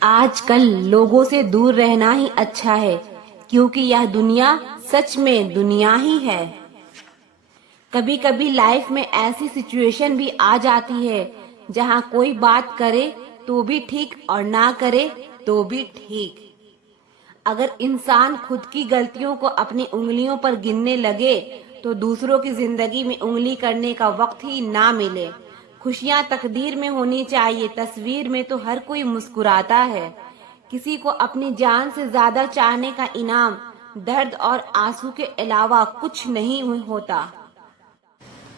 आजकल लोगों से दूर रहना ही अच्छा है, क्योंकि यह दुनिया सच में दुनिया ही है। कभी कभी लाइफ में ऐसी सिचुएशन भी आ जाती है जहाँ कोई बात करे तो भी ठीक और ना करे तो भी ठीक। अगर इंसान खुद की गलतियों को अपनी उंगलियों पर गिनने लगे तो दूसरों की जिंदगी में उंगली करने का वक्त ही ना मिले। खुशियां तकदीर में होनी चाहिए, तस्वीर में तो हर कोई मुस्कुराता है। किसी को अपनी जान से ज्यादा चाहने का इनाम दर्द और आंसू के अलावा कुछ नहीं होता।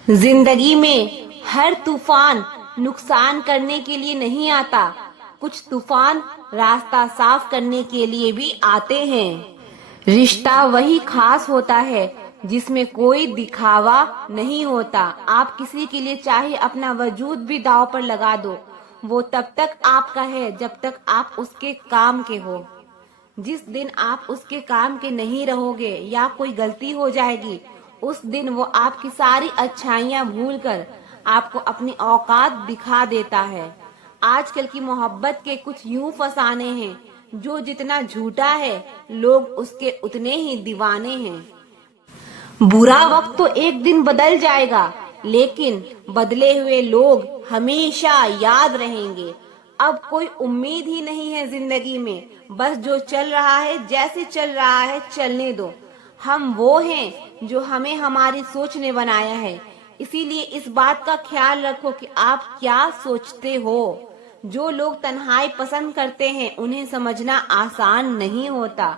जिंदगी में हर तूफान नुकसान करने के लिए नहीं आता, कुछ तूफान रास्ता साफ करने के लिए भी आते हैं। रिश्ता वही खास होता है जिसमें कोई दिखावा नहीं होता। आप किसी के लिए चाहे अपना वजूद भी दांव पर लगा दो, वो तब तक आपका है जब तक आप उसके काम के हो। जिस दिन आप उसके काम के नहीं रहोगे या कोई गलती हो जाएगी, उस दिन वो आपकी सारी अच्छाइयाँ भूलकर आपको अपनी औकात दिखा देता है। आजकल की मोहब्बत के कुछ यूं फसाने हैं, जो जितना झूठा है लोग उसके उतने ही दीवाने हैं। बुरा वक्त तो एक दिन बदल जाएगा, लेकिन बदले हुए लोग हमेशा याद रहेंगे। अब कोई उम्मीद ही नहीं है जिंदगी में, बस जो चल रहा है जैसे चल रहा है चलने दो। हम वो हैं जो हमें हमारी सोच ने बनाया है, इसीलिए इस बात का ख्याल रखो कि आप क्या सोचते हो। जो लोग तन्हाई पसंद करते हैं उन्हें समझना आसान नहीं होता।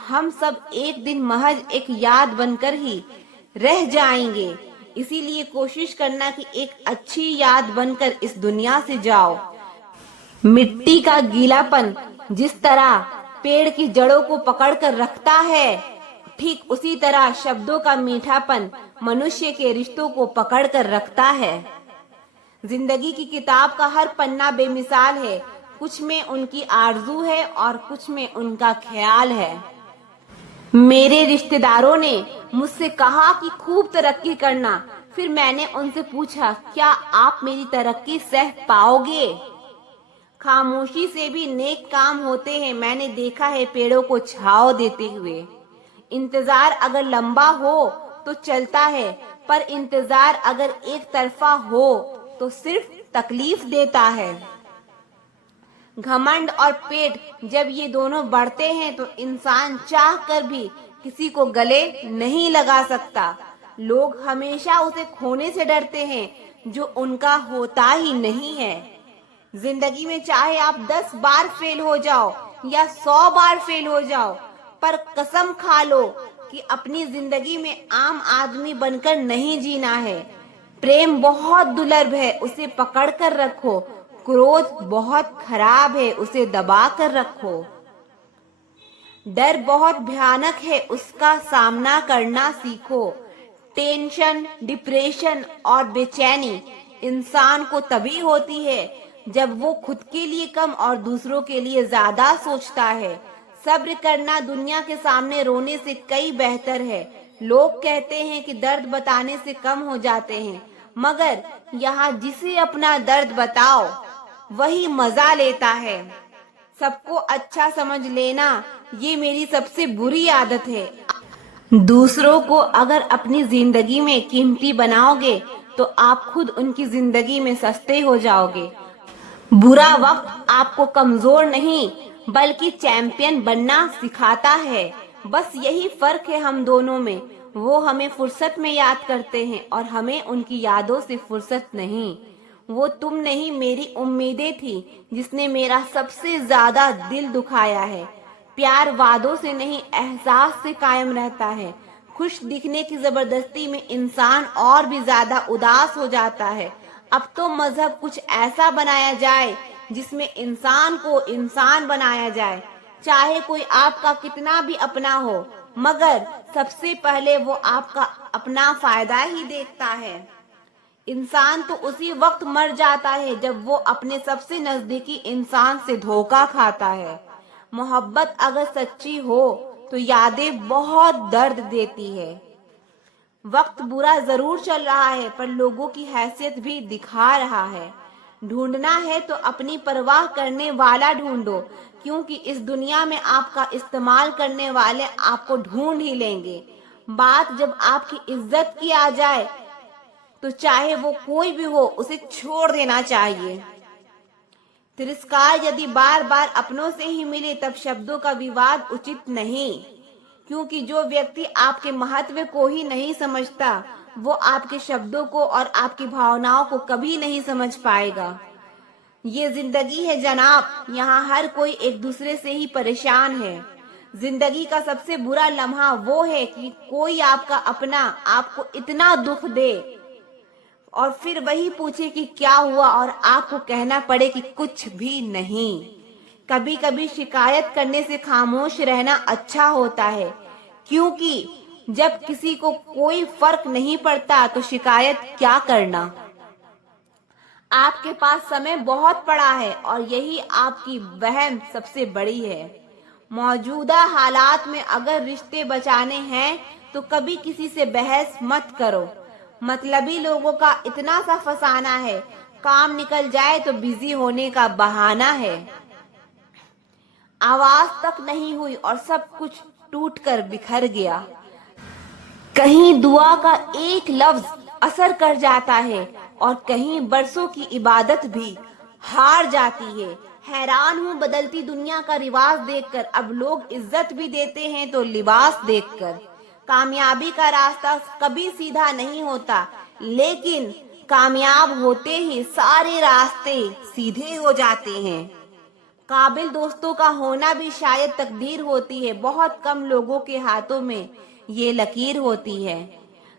हम सब एक दिन महज एक याद बनकर ही रह जाएंगे, इसीलिए कोशिश करना कि एक अच्छी याद बनकर इस दुनिया से जाओ। मिट्टी का गीलापन जिस तरह पेड़ की जड़ों को पकड़कर रखता है, ठीक उसी तरह शब्दों का मीठापन मनुष्य के रिश्तों को पकड़कर रखता है। जिंदगी की किताब का हर पन्ना बेमिसाल है, कुछ में उनकी आरजू है और कुछ में उनका ख्याल है। मेरे रिश्तेदारों ने मुझसे कहा कि खूब तरक्की करना, फिर मैंने उनसे पूछा क्या आप मेरी तरक्की सह पाओगे। खामोशी से भी नेक काम होते हैं, मैंने देखा है पेड़ों को छांव देते हुए। इंतजार अगर लंबा हो तो चलता है, पर इंतजार अगर एक तरफा हो तो सिर्फ तकलीफ देता है। घमंड और पेट जब ये दोनों बढ़ते हैं तो इंसान चाह कर भी किसी को गले नहीं लगा सकता। लोग हमेशा उसे खोने से डरते हैं जो उनका होता ही नहीं है। जिंदगी में चाहे आप 10 बार फेल हो जाओ या 100 बार फेल हो जाओ, पर कसम खा लो कि अपनी जिंदगी में आम आदमी बनकर नहीं जीना है। प्रेम बहुत दुर्लभ है, उसे पकड़ कर रखो। क्रोध बहुत खराब है, उसे दबा कर रखो। डर बहुत भयानक है, उसका सामना करना सीखो। टेंशन, डिप्रेशन और बेचैनी इंसान को तभी होती है जब वो खुद के लिए कम और दूसरों के लिए ज्यादा सोचता है। सब्र करना दुनिया के सामने रोने से कई बेहतर है। लोग कहते हैं कि दर्द बताने से कम हो जाते हैं, मगर यहाँ जिसे अपना दर्द बताओ वही मजा लेता है। सबको अच्छा समझ लेना ये मेरी सबसे बुरी आदत है। दूसरों को अगर अपनी जिंदगी में कीमती बनाओगे तो आप खुद उनकी जिंदगी में सस्ते हो जाओगे। बुरा वक्त आपको कमजोर नहीं बल्कि चैंपियन बनना सिखाता है। बस यही फर्क है हम दोनों में। वो हमें फुर्सत में याद करते हैं और हमें उनकी यादों से फुर्सत नहीं। वो तुम नहीं, मेरी उम्मीदें थी जिसने मेरा सबसे ज्यादा दिल दुखाया है। प्यार वादों से नहीं एहसास से कायम रहता है। खुश दिखने की जबरदस्ती में इंसान और भी ज्यादा उदास हो जाता है। अब तो मजहब कुछ ऐसा बनाया जाए जिसमें इंसान को इंसान बनाया जाए। चाहे कोई आपका कितना भी अपना हो, मगर सबसे पहले वो आपका अपना फायदा ही देखता है। इंसान तो उसी वक्त मर जाता है जब वो अपने सबसे नजदीकी इंसान से धोखा खाता है। मोहब्बत अगर सच्ची हो तो यादें बहुत दर्द देती है। वक्त बुरा जरूर चल रहा है, पर लोगों की हैसियत भी दिखा रहा है। ढूंढना है तो अपनी परवाह करने वाला ढूंढो, क्योंकि इस दुनिया में आपका इस्तेमाल करने वाले आपको ढूंढ ही लेंगे। बात जब आपकी इज्जत की आ जाए तो चाहे वो कोई भी हो, उसे छोड़ देना चाहिए। तिरस्कार यदि बार बार अपनों से ही मिले तब शब्दों का विवाद उचित नहीं, क्योंकि जो व्यक्ति आपके महत्व को ही नहीं समझता वो आपके शब्दों को और आपकी भावनाओं को कभी नहीं समझ पाएगा। ये जिंदगी है जनाब, यहाँ हर कोई एक दूसरे से ही परेशान है। जिंदगी का सबसे बुरा लम्हा वो है कि कोई आपका अपना आपको इतना दुख दे और फिर वही पूछे कि क्या हुआ और आपको कहना पड़े कि कुछ भी नहीं। कभी कभी शिकायत करने से खामोश रहना अच्छा होता है, क्योंकि जब किसी को कोई फर्क नहीं पड़ता तो शिकायत क्या करना। आपके पास समय बहुत पड़ा है और यही आपकी वहम सबसे बड़ी है। मौजूदा हालात में अगर रिश्ते बचाने हैं तो कभी किसी से बहस मत करो। मतलबी लोगों का इतना सा फसाना है, काम निकल जाए तो बिजी होने का बहाना है। आवाज तक नहीं हुई और सब कुछ टूटकर बिखर गया। कहीं दुआ का एक लफ्ज असर कर जाता है और कहीं बरसों की इबादत भी हार जाती है। हैरान हूँ बदलती दुनिया का रिवाज देखकर। अब लोग इज्जत भी देते हैं तो लिबास देखकर। कामयाबी का रास्ता कभी सीधा नहीं होता, लेकिन कामयाब होते ही सारे रास्ते सीधे हो जाते हैं। काबिल दोस्तों का होना भी शायद तकदीर होती है। बहुत कम लोगों के हाथों में ये लकीर होती है।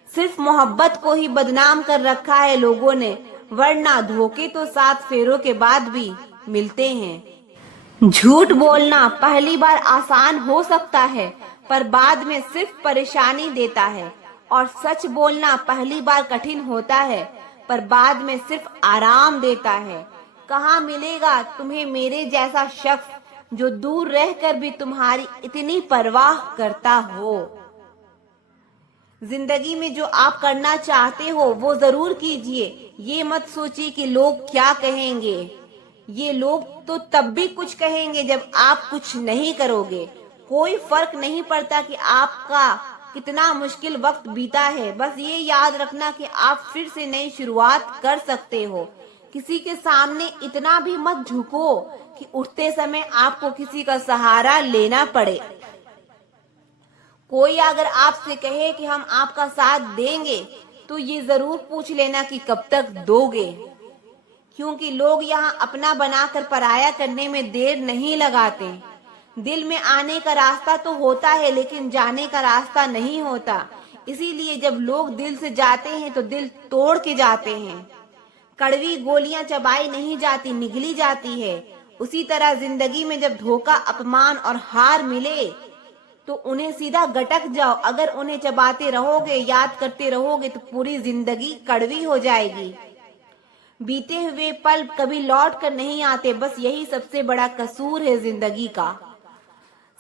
सिर्फ मोहब्बत को ही बदनाम कर रखा है लोगों ने, वरना धोखे तो 7 फेरों के बाद भी मिलते हैं। झूठ बोलना पहली बार आसान हो सकता है, पर बाद में सिर्फ परेशानी देता है, और सच बोलना पहली बार कठिन होता है, पर बाद में सिर्फ आराम देता है। कहाँ मिलेगा तुम्हें मेरे जैसा शख्स जो दूर रहकर भी तुम्हारी इतनी परवाह करता हो। जिंदगी में जो आप करना चाहते हो वो जरूर कीजिए। ये मत सोचिए कि लोग क्या कहेंगे। ये लोग तो तब भी कुछ कहेंगे जब आप कुछ नहीं करोगे। कोई फर्क नहीं पड़ता कि आपका कितना मुश्किल वक्त बीता है। बस ये याद रखना कि आप फिर से नई शुरुआत कर सकते हो। किसी के सामने इतना भी मत झुको कि उठते समय आपको किसी का सहारा लेना पड़े। कोई अगर आपसे कहे कि हम आपका साथ देंगे तो ये जरूर पूछ लेना कि कब तक दोगे, क्योंकि लोग यहाँ अपना बनाकर पराया करने में देर नहीं लगाते। दिल में आने का रास्ता तो होता है, लेकिन जाने का रास्ता नहीं होता। इसीलिए जब लोग दिल से जाते हैं तो दिल तोड़ के जाते हैं। कड़वी गोलियां चबाई नहीं जाती, निगली जाती है। उसी तरह जिंदगी में जब धोखा, अपमान और हार मिले तो उन्हें सीधा गटक जाओ। अगर उन्हें चबाते रहोगे, याद करते रहोगे तो पूरी जिंदगी कड़वी हो जाएगी। बीते हुए पल कभी लौट कर नहीं आते, बस यही सबसे बड़ा कसूर है जिंदगी का।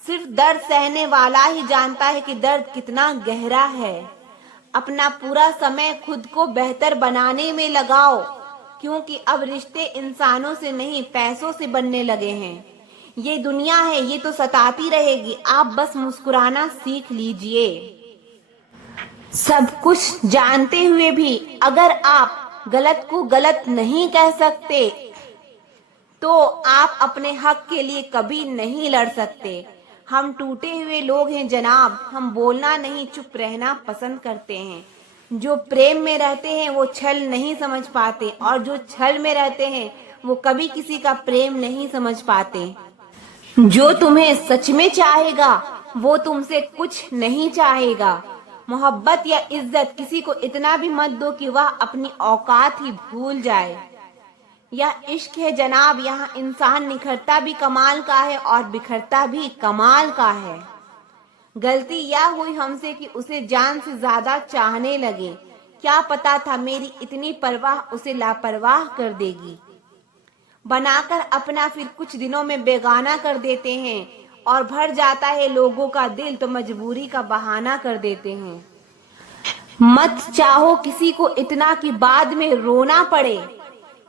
सिर्फ दर्द सहने वाला ही जानता है कि दर्द कितना गहरा है। अपना पूरा समय खुद को बेहतर बनाने में लगाओ, क्योंकि अब रिश्ते इंसानों से नहीं पैसों से बनने लगे हैं। ये दुनिया है, ये तो सताती रहेगी। आप बस मुस्कुराना सीख लीजिए। सब कुछ जानते हुए भी अगर आप गलत को गलत नहीं कह सकते तो आप अपने हक के लिए कभी नहीं लड़ सकते। हम टूटे हुए लोग हैं जनाब, हम बोलना नहीं चुप रहना पसंद करते हैं। जो प्रेम में रहते हैं वो छल नहीं समझ पाते, और जो छल में रहते हैं वो कभी किसी का प्रेम नहीं समझ पाते। जो तुम्हें सच में चाहेगा वो तुमसे कुछ नहीं चाहेगा। मोहब्बत या इज्जत किसी को इतना भी मत दो कि वह अपनी औकात ही भूल जाए। यह इश्क है जनाब, यहाँ इंसान निखरता भी कमाल का है और बिखरता भी कमाल का है। गलती यह हुई हमसे कि उसे जान से ज्यादा चाहने लगे। क्या पता था मेरी इतनी परवाह उसे लापरवाह कर देगी। बनाकर अपना फिर कुछ दिनों में बेगाना कर देते हैं, और भर जाता है लोगों का दिल तो मजबूरी का बहाना कर देते हैं। मत चाहो किसी को इतना कि बाद में रोना पड़े।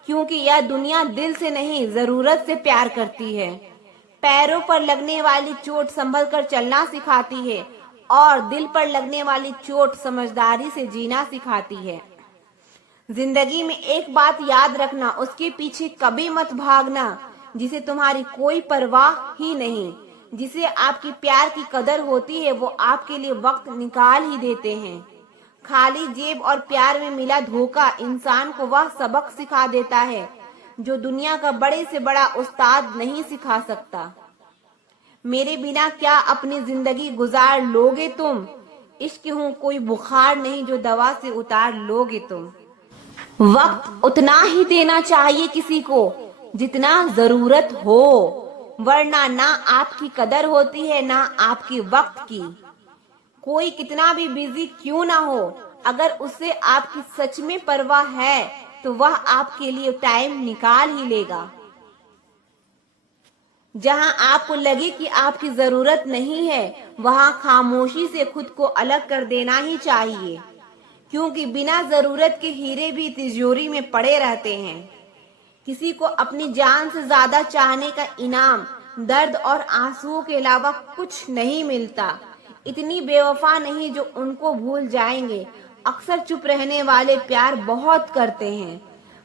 क्योंकि यह दुनिया दिल से नहीं जरूरत से प्यार करती है। पैरों पर लगने वाली चोट संभल कर चलना सिखाती है और दिल पर लगने वाली चोट समझदारी से जीना सिखाती है। जिंदगी में एक बात याद रखना, उसके पीछे कभी मत भागना जिसे तुम्हारी कोई परवाह ही नहीं। जिसे आपकी प्यार की कदर होती है वो आपके लिए वक्त निकाल ही देते हैं। खाली जेब और प्यार में मिला धोखा इंसान को वह सबक सिखा देता है जो दुनिया का बड़े से बड़ा उस्ताद नहीं सिखा सकता। मेरे बिना क्या अपनी जिंदगी गुजार लोगे तुम? इश्क हूँ कोई बुखार नहीं जो दवा से उतार लोगे तुम। वक्त उतना ही देना चाहिए किसी को जितना जरूरत हो, वरना ना आपकी कदर होती है ना आपकी वक्त की। कोई कितना भी बिजी क्यों ना हो, अगर उसे आपकी सच में परवाह है तो वह आपके लिए टाइम निकाल ही लेगा। जहां आपको लगे कि आपकी जरूरत नहीं है वहां खामोशी से खुद को अलग कर देना ही चाहिए, क्योंकि बिना जरूरत के हीरे भी तिजोरी में पड़े रहते हैं। किसी को अपनी जान से ज्यादा चाहने का इनाम दर्द और आंसुओं के अलावा कुछ नहीं मिलता। इतनी बेवफा नहीं जो उनको भूल जाएंगे। अक्सर चुप रहने वाले प्यार बहुत करते हैं।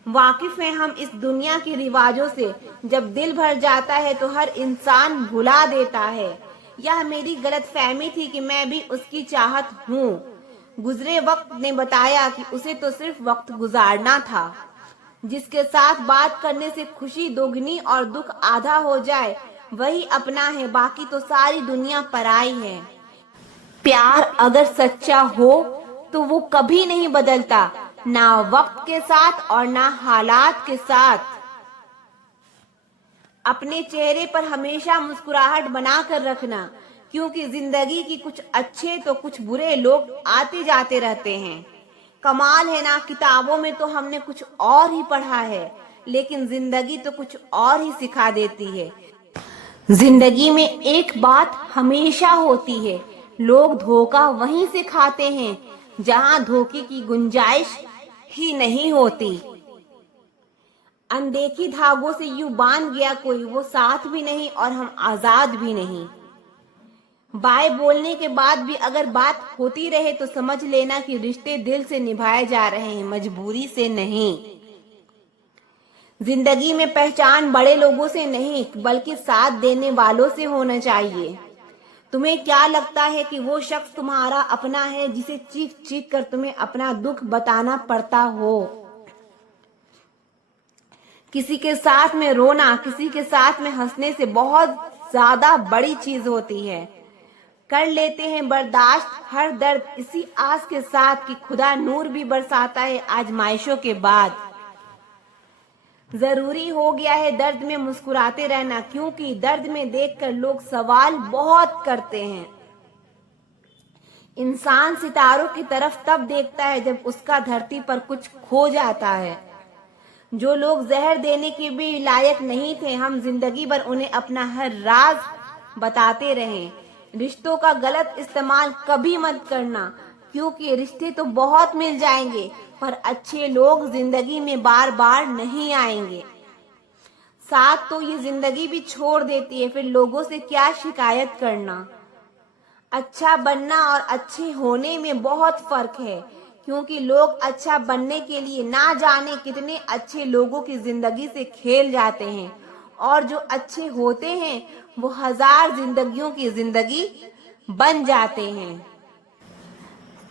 वाकिफ हैं हम इस दुनिया के रिवाजों से, जब दिल भर जाता है तो हर इंसान भुला देता है। यह मेरी गलतफहमी थी कि मैं भी उसकी चाहत हूँ। गुजरे वक्त ने बताया कि उसे तो सिर्फ वक्त गुजारना था। जिसके साथ बात करने से खुशी दोगुनी और दुख आधा हो जाए वही अपना है, बाकी तो सारी दुनिया पराई है। प्यार अगर सच्चा हो तो वो कभी नहीं बदलता, ना वक्त के साथ और ना हालात के साथ। अपने चेहरे पर हमेशा मुस्कुराहट बना कर रखना, क्योंकि जिंदगी की कुछ अच्छे तो कुछ बुरे लोग आते जाते रहते हैं। कमाल है ना, किताबों में तो हमने कुछ और ही पढ़ा है, लेकिन जिंदगी तो कुछ और ही सिखा देती है। जिंदगी में एक बात हमेशा होती है, लोग धोखा वहीं से खाते हैं जहां धोखे की गुंजाइश ही नहीं होती। अनदेखी धागों से यूं बांध गया कोई, वो साथ भी नहीं और हम आजाद भी नहीं। बाय बोलने के बाद भी अगर बात होती रहे तो समझ लेना कि रिश्ते दिल से निभाए जा रहे हैं, मजबूरी से नहीं। जिंदगी में पहचान बड़े लोगों से नहीं बल्कि साथ देने वालों से होना चाहिए। तुम्हें क्या लगता है कि वो शख्स तुम्हारा अपना है जिसे चीख चीख कर तुम्हें अपना दुख बताना पड़ता हो? किसी के साथ में रोना किसी के साथ में हंसने से बहुत ज्यादा बड़ी चीज होती है। कर लेते हैं बर्दाश्त हर दर्द इसी आस के साथ कि खुदा नूर भी बरसाता है आजमाइशों के बाद। जरूरी हो गया है दर्द में मुस्कुराते रहना, क्योंकि दर्द में देखकर लोग सवाल बहुत करते हैं। इंसान सितारों की तरफ तब देखता है जब उसका धरती पर कुछ खो जाता है। जो लोग जहर देने के भी लायक नहीं थे, हम जिंदगी भर उन्हें अपना हर राज बताते रहे। रिश्तों का गलत इस्तेमाल कभी मत करना, क्योंकि रिश्ते तो बहुत मिल जाएंगे पर अच्छे लोग जिंदगी में बार बार नहीं आएंगे। साथ तो ये जिंदगी भी छोड़ देती है, फिर लोगों से क्या शिकायत करना। अच्छा बनना और अच्छे होने में बहुत फर्क है, क्योंकि लोग अच्छा बनने के लिए ना जाने कितने अच्छे लोगों की जिंदगी से खेल जाते हैं, और जो अच्छे होते हैं वो हजार जिंदगियों की जिंदगी बन जाते हैं।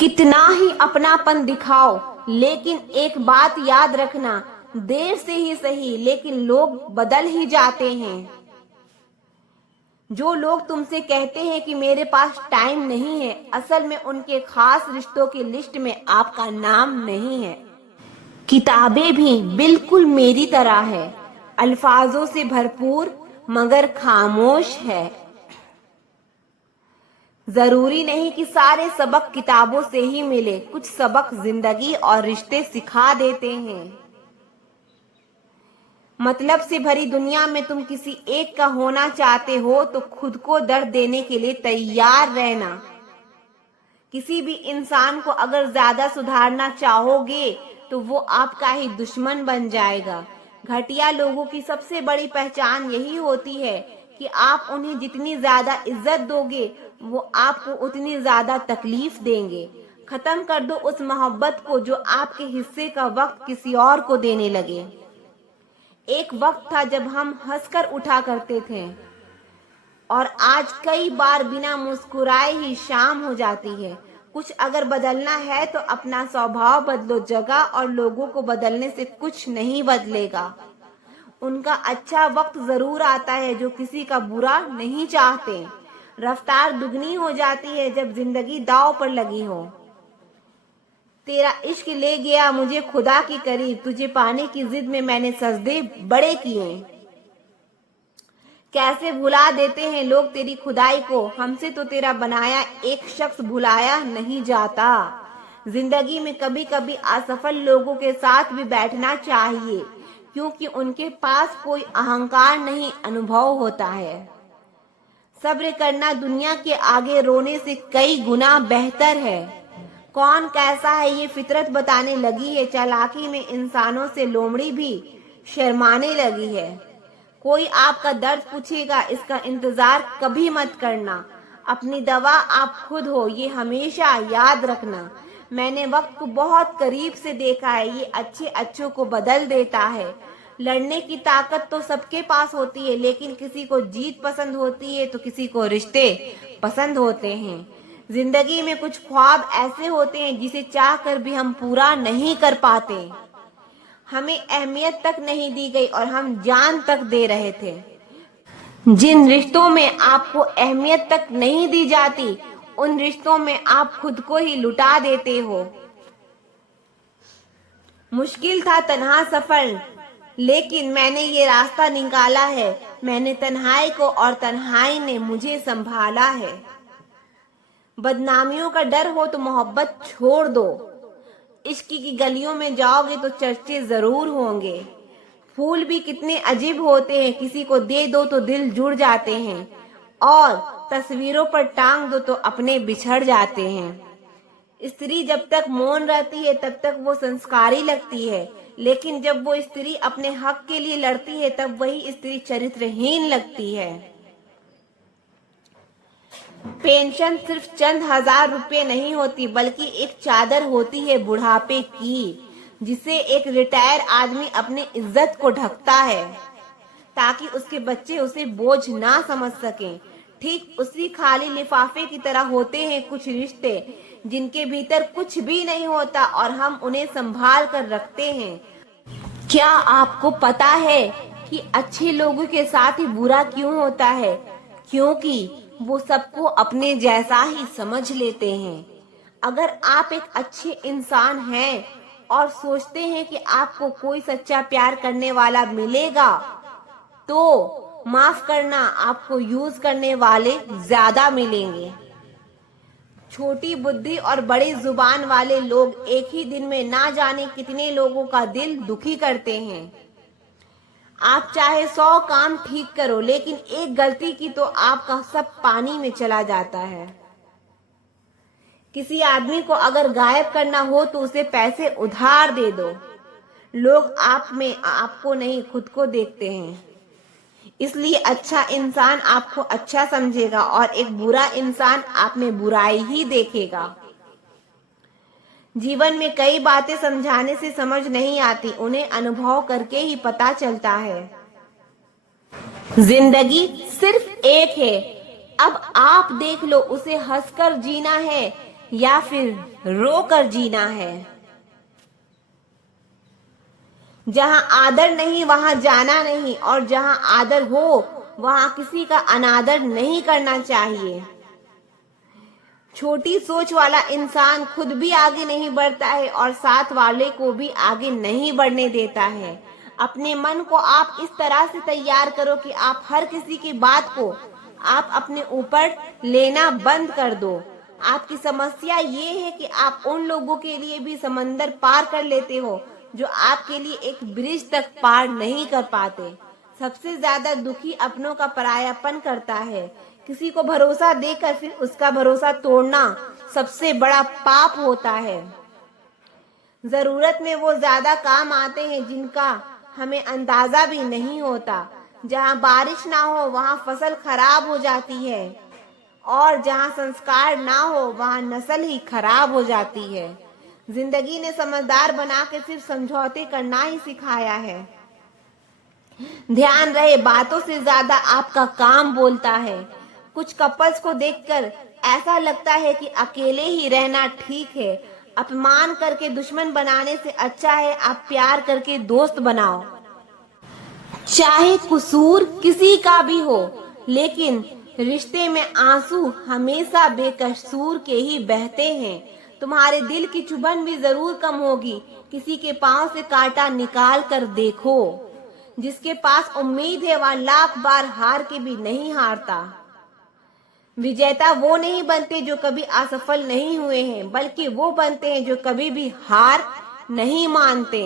कितना ही अपनापन दिखाओ, लेकिन एक बात याद रखना, देर से ही सही लेकिन लोग बदल ही जाते हैं। जो लोग तुमसे कहते हैं कि मेरे पास टाइम नहीं है, असल में उनके खास रिश्तों की लिस्ट में आपका नाम नहीं है। किताबें भी बिल्कुल मेरी तरह है, अल्फाजों से भरपूर मगर खामोश है। जरूरी नहीं कि सारे सबक किताबों से ही मिले, कुछ सबक जिंदगी और रिश्ते सिखा देते हैं। मतलब से भरी दुनिया में तुम किसी एक का होना चाहते हो तो खुद को दर्द देने के लिए तैयार रहना। किसी भी इंसान को अगर ज्यादा सुधारना चाहोगे तो वो आपका ही दुश्मन बन जाएगा। घटिया लोगों की सबसे बड़ी पहचान यही होती है कि आप उन्हें जितनी ज्यादा इज्जत दोगे वो आपको उतनी ज्यादा तकलीफ देंगे। खत्म कर दो उस मोहब्बत को जो आपके हिस्से का वक्त किसी और को देने लगे। एक वक्त था जब हम हंसकर उठा करते थे और आज कई बार बिना मुस्कुराए ही शाम हो जाती है। कुछ अगर बदलना है तो अपना स्वभाव बदलो, जगह और लोगों को बदलने से कुछ नहीं बदलेगा। उनका अच्छा वक्त जरूर आता है जो किसी का बुरा नहीं चाहते। रफ्तार दुगनी हो जाती है जब जिंदगी दांव पर लगी हो। तेरा इश्क ले गया मुझे खुदा के करीब, तुझे पाने की जिद में मैंने सजदे बड़े किए। कैसे भुला देते हैं लोग तेरी खुदाई को, हमसे तो तेरा बनाया एक शख्स भुलाया नहीं जाता। जिंदगी में कभी कभी असफल लोगों के साथ भी बैठना चाहिए क्योंकि उनके पास कोई अहंकार नहीं, अनुभव होता है। सब्र करना दुनिया के आगे रोने से कई गुना बेहतर है। कौन कैसा है ये फितरत बताने लगी है, चालाकी में इंसानों से लोमड़ी भी शर्माने लगी है। कोई आपका दर्द पूछेगा इसका इंतजार कभी मत करना, अपनी दवा आप खुद हो ये हमेशा याद रखना। मैंने वक्त को बहुत करीब से देखा है, ये अच्छे अच्छों को बदल देता है। लड़ने की ताकत तो सबके पास होती है लेकिन किसी को जीत पसंद होती है तो किसी को रिश्ते पसंद होते हैं। जिंदगी में कुछ ख्वाब ऐसे होते हैं जिसे चाह कर भी हम पूरा नहीं कर पाते। हमें अहमियत तक नहीं दी गई और हम जान तक दे रहे थे। जिन रिश्तों में आपको अहमियत तक नहीं दी जाती उन रिश्तों में आप खुद को ही लुटा देते हो। मुश्किल था तन्हा सफर लेकिन मैंने ये रास्ता निकाला है। मैंने तन्हाई को और तन्हाई ने मुझे संभाला है। बदनामियों का डर हो तो मोहब्बत छोड़ दो। इश्क की गलियों में जाओगे तो चर्चे जरूर होंगे। फूल भी कितने अजीब होते हैं, किसी को दे दो तो दिल जुड़ जाते हैं और तस्वीरों पर टांग दो तो अपने बिछड़ जाते हैं। स्त्री जब तक मौन रहती है तब तक वो संस्कारी लगती है लेकिन जब वो स्त्री अपने हक के लिए लड़ती है तब वही स्त्री चरित्रहीन लगती है। पेंशन सिर्फ चंद हजार रुपए नहीं होती बल्कि एक चादर होती है बुढ़ापे की जिसे एक रिटायर आदमी अपनी इज्जत को ढकता है ताकि उसके बच्चे उसे बोझ ना समझ सकें। ठीक उसी खाली लिफाफे की तरह होते हैं कुछ रिश्ते जिनके भीतर कुछ भी नहीं होता और हम उन्हें संभाल कर रखते हैं। क्या आपको पता है कि अच्छे लोगों के साथ ही बुरा क्यों होता है? क्योंकि वो सबको अपने जैसा ही समझ लेते हैं। अगर आप एक अच्छे इंसान हैं और सोचते हैं कि आपको कोई सच्चा प्यार करने वाला मिलेगा तो माफ करना, आपको यूज करने वाले ज्यादा मिलेंगे। छोटी बुद्धि और बड़ी जुबान वाले लोग एक ही दिन में ना जाने कितने लोगों का दिल दुखी करते हैं। आप चाहे 100 काम ठीक करो लेकिन एक गलती की तो आपका सब पानी में चला जाता है। किसी आदमी को अगर गायब करना हो तो उसे पैसे उधार दे दो। लोग आप में आपको नहीं खुद को देखते हैं, इसलिए अच्छा इंसान आपको अच्छा समझेगा और एक बुरा इंसान आप में बुराई ही देखेगा। जीवन में कई बातें समझाने से समझ नहीं आती, उन्हें अनुभव करके ही पता चलता है। जिंदगी सिर्फ एक है, अब आप देख लो उसे हंसकर जीना है या फिर रोकर जीना है। जहां आदर नहीं वहां जाना नहीं और जहां आदर हो वहां किसी का अनादर नहीं करना चाहिए। छोटी सोच वाला इंसान खुद भी आगे नहीं बढ़ता है और साथ वाले को भी आगे नहीं बढ़ने देता है। अपने मन को आप इस तरह से तैयार करो कि आप हर किसी की बात को आप अपने ऊपर लेना बंद कर दो। आपकी समस्या ये है कि आप उन लोगों के लिए भी समंदर पार कर लेते हो जो आपके लिए एक ब्रिज तक पार नहीं कर पाते। सबसे ज्यादा दुखी अपनों का परायापन करता है। किसी को भरोसा देकर फिर उसका भरोसा तोड़ना सबसे बड़ा पाप होता है। जरूरत में वो ज्यादा काम आते हैं जिनका हमें अंदाजा भी नहीं होता। जहाँ बारिश ना हो वहाँ फसल खराब हो जाती है, और जहाँ संस्कार ना हो वहाँ नस्ल ही खराब हो जाती है। जिंदगी ने समझदार बना के सिर्फ समझौते करना ही सिखाया है। ध्यान रहे, बातों से ज्यादा आपका काम बोलता है। कुछ कपल्स को देखकर ऐसा लगता है कि अकेले ही रहना ठीक है। अपमान करके दुश्मन बनाने से अच्छा है आप प्यार करके दोस्त बनाओ। चाहे कसूर किसी का भी हो, लेकिन रिश्ते में आंसू हमेशा बेकसूर के ही बहते हैं। तुम्हारे दिल की चुभन भी जरूर कम होगी। किसी के पांव से कांटा निकाल कर देखो। जिसके पास उम्मीद है वह लाख बार हार के भी नहीं हारता। विजेता वो नहीं बनते जो कभी असफल नहीं हुए हैं, बल्कि वो बनते हैं जो कभी भी हार नहीं मानते।